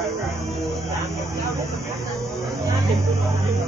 เอ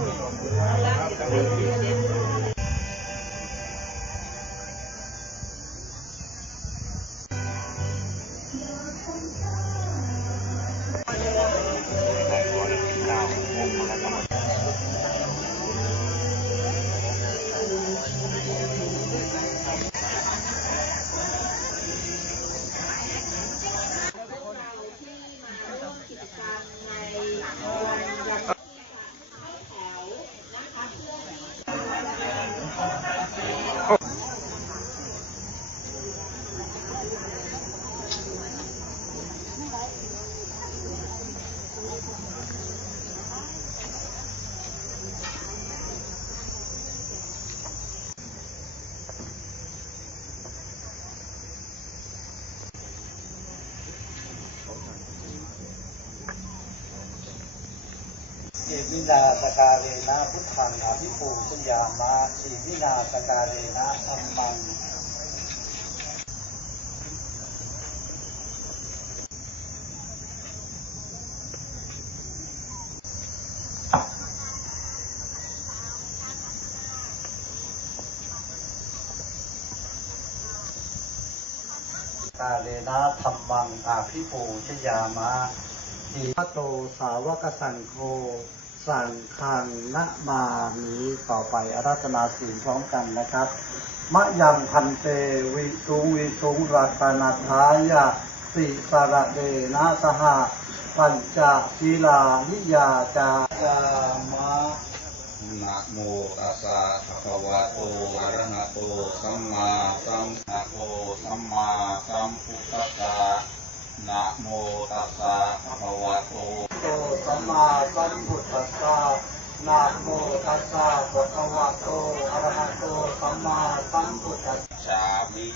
วินาสกาเรนะพุทธังอภิปูชยามาสีวินาสกาเรนะธรรมังกาเลนะธรรมังอาภิปูชยามะอิพระโตสาวกสังโฆ สั่งคังนะมามีต่อไปอารัตนาศีลพร้อมกันนะครับ มะยังพันเตวิสุงวิสุงรัตนาทายะสิสระเดนะสหะปัญจศีลานิยาจาามะนะโมตัสสะภะคะวะโตอะระหะโตสัมมาสัมนะโมสัมมาสัมพุทธัสสะนะโมตัสสะภะคะวะโต โตสัมมาสัมพุทธัสสะนะโมตัสสะภะคะวะโตอะระหะโตสัมมาสัมพุทธัสสะชามิ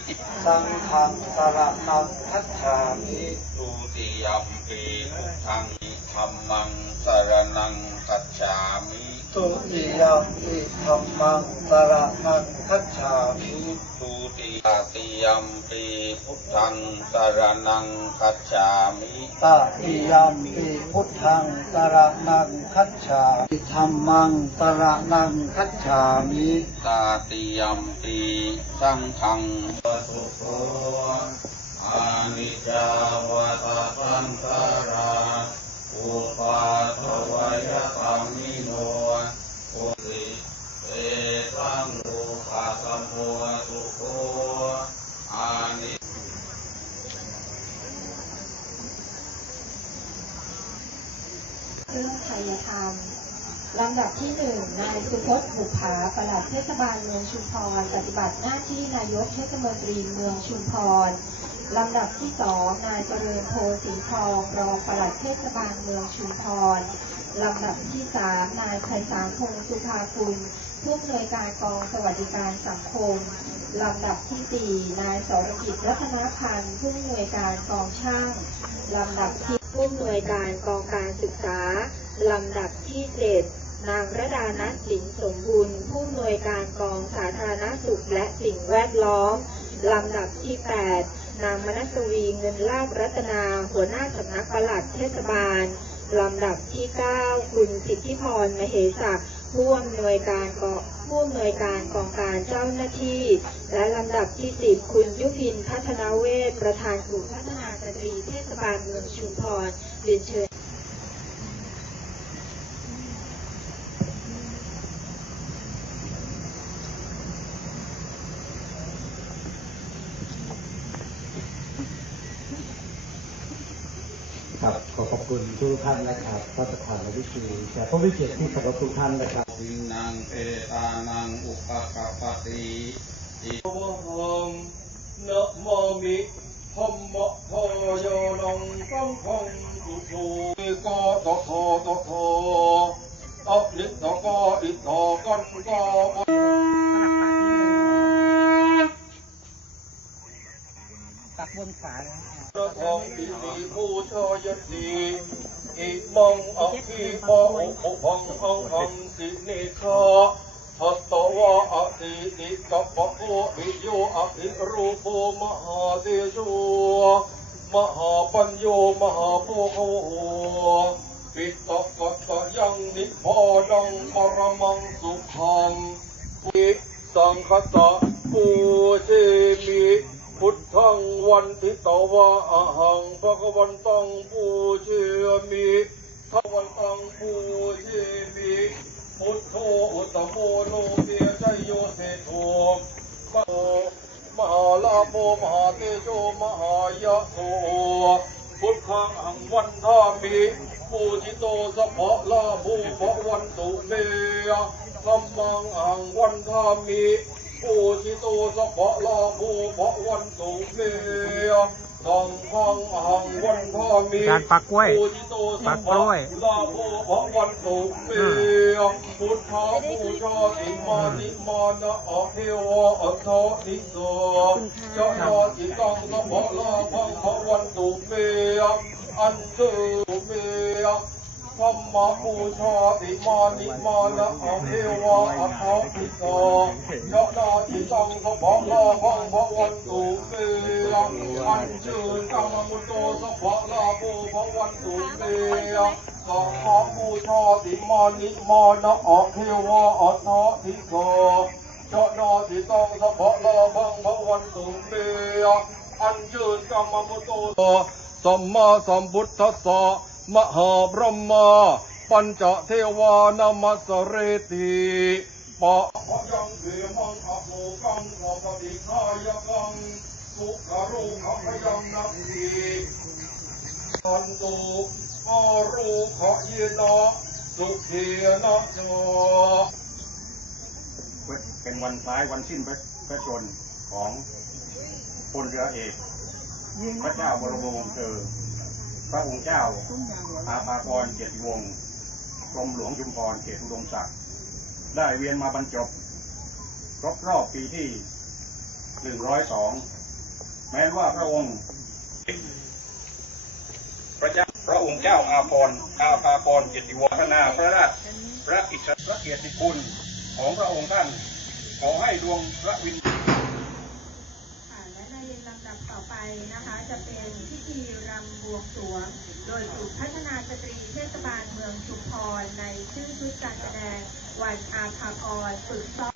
สังฆังสรณังคัจฉามิทุติยัมปีพุทธังธัมมังสรณังคัจฉามิตุติยมปิธรรมังสรณังคัจฉามิทุ ติยติยัมปีพุทธังสรณังคัจฉามิตติยมปิพุทธังสรณังคัจฉามิธรรมังสรณังคัจฉามิตาติยัมปีสังฆังปสุโภอานิจจาวตาสังสาราอุปาทวยธรรมิโนโอสิเอตังอุปาสมโมสุโภอานิ เรื่องไทยธรรมลำดับที่หนึ่งนายสุพจน์บุภาปลัดเทศบาลเมืองชุมพร ปฏิบัติหน้าที่นายกเทศมนตรีเมืองชุมพร ลำดับที่สองนายเจริญโพสีทองรองปลัดเทศบาลเมืองชุมพร ลำดับที่สามนายไพศาลพงศ์สุภาคุณผู้อำนวยการกองสวัสดิการสังคม ลำดับที่สี่นายสรกิจรัตนพันธ์ผู้อำนวยการกองช่าง ลำดับที่ผู้อำนวยการกองการ ศึกษา ลำดับที่เจ็ดนางระดานัทสินสมบูรณ์ ผู้อำนวยการกองสาธารณสุขและสิ่งแวดล้อม ลำดับที่แปดนางมนัสวีเงินลาบรัตนา หัวหน้าสำนักปลัดเทศบาล ลำดับที่ 9 คุณสิทธิพรมเหศักดิ์ผู้อำนวยการกองผู้อำนวยการกองการเจ้าหน้าที่ และลำดับที่ 10 คุณยุพินพัฒนาเวชประธานกลุ่มพัฒนาสตรีเทศบาลเมืองชุมพรเรียนเชิญ ครับขอขอบคุณทุกท่านนะครับพระประธานและวิธีแต่ผู้วิเกียรติที่ขอบทุกท่านนะครับวินังเอตานังอุปกัปปติอิวะหังนะมามิธัมมะพายานังสังฆังกุโสเอกาตะโทตะโทอะนิตะกาอิตากันกาตักบนฝาเลยป ระทังอิติบูชายติอิมังอะคิปะอุปพังอังอังสิเนชาทัตตวะอะติติกัปปะโกอิโยอะอิรูปมหาเตโชมหาปัญโยมหาโพคโหปิตะกะตะยังนิพพานังปรมังสุขังวิสังคตะปูเชมิ พุทธังวันทิตวะอะหังพระกวันตังปูเชมิทวันตังปูเชมิพุทโธอุตตโมโลเมียใจโยเสโทมโหมหาลาโภมหาเตโชมหายะโสพุทธังอังวันทามิปูจิโตสะเพาะลาภูพระวันตุเมยธัมมังอังวันทามิ ปูจิโตสะเพาะลาภูพระวันตุเมยสังฆังอังวันทามิการปักกล้วยปูจิโตสะปักกล้เพาะวยลาภูพระวันตุเมยพุทธาบูชาอิมานิมานะอะเทวะอัตถานิโสจานาจิตังสัพพะลาภังภวันตุเมยอันเตเมย ธรรมบูชาอิมานิมานะอะเทวะอัตถานิโสจานาจิตังสัพพะลาภังภวันตุเมยอันเชิญกรรมมุตโตสัพพะลาโภภวันตุเมยสังฆบูชาติมานิมานะอะเทวะอัตถาทิโกชนาติตังสัพพะลาภังภวันตุเมยอัญเชิญกรรมมุตโตสัมมาสัมพุทธัสสะ มหาบรหมาปัญจเทวานามัสเรติปะพยังเขมังอะโมกังขปฏิฆายกังสุขโรุขพยังนักทีอันตุอารูขเยนะสุเขียนะโจเป็นวันคล้ายวันสิ้นพระพระชนม์ของพลเรือเอกพระเจ้าบรมวงศ์เธอ พระองค์เจ้าอาภากรเกียรติวงศ์กรมหลวงชุมพรเขตอุดมศักดิ์ได้เวียนมาบรรจบครบรอบปีที่หนึ่งร้อยสองแม้ว่าพระองค์พระเจ้าพระองค์เจ้าอาภรอาภากรเกียรติวงศ์พัฒนาพระราชพระอิสรพระเกียรติคุณของพระองค์ท่านขอให้ดวงพระวิญค่ะและในลำดับต่อไป นะคะจะเป็นพิธีรำบวงสรวง โดยกลุ่มพัฒนาสตรีเทศบาลเมืองชุมพรในชื่อชุดการแสดงวันอาภาพรฝึกซ้อม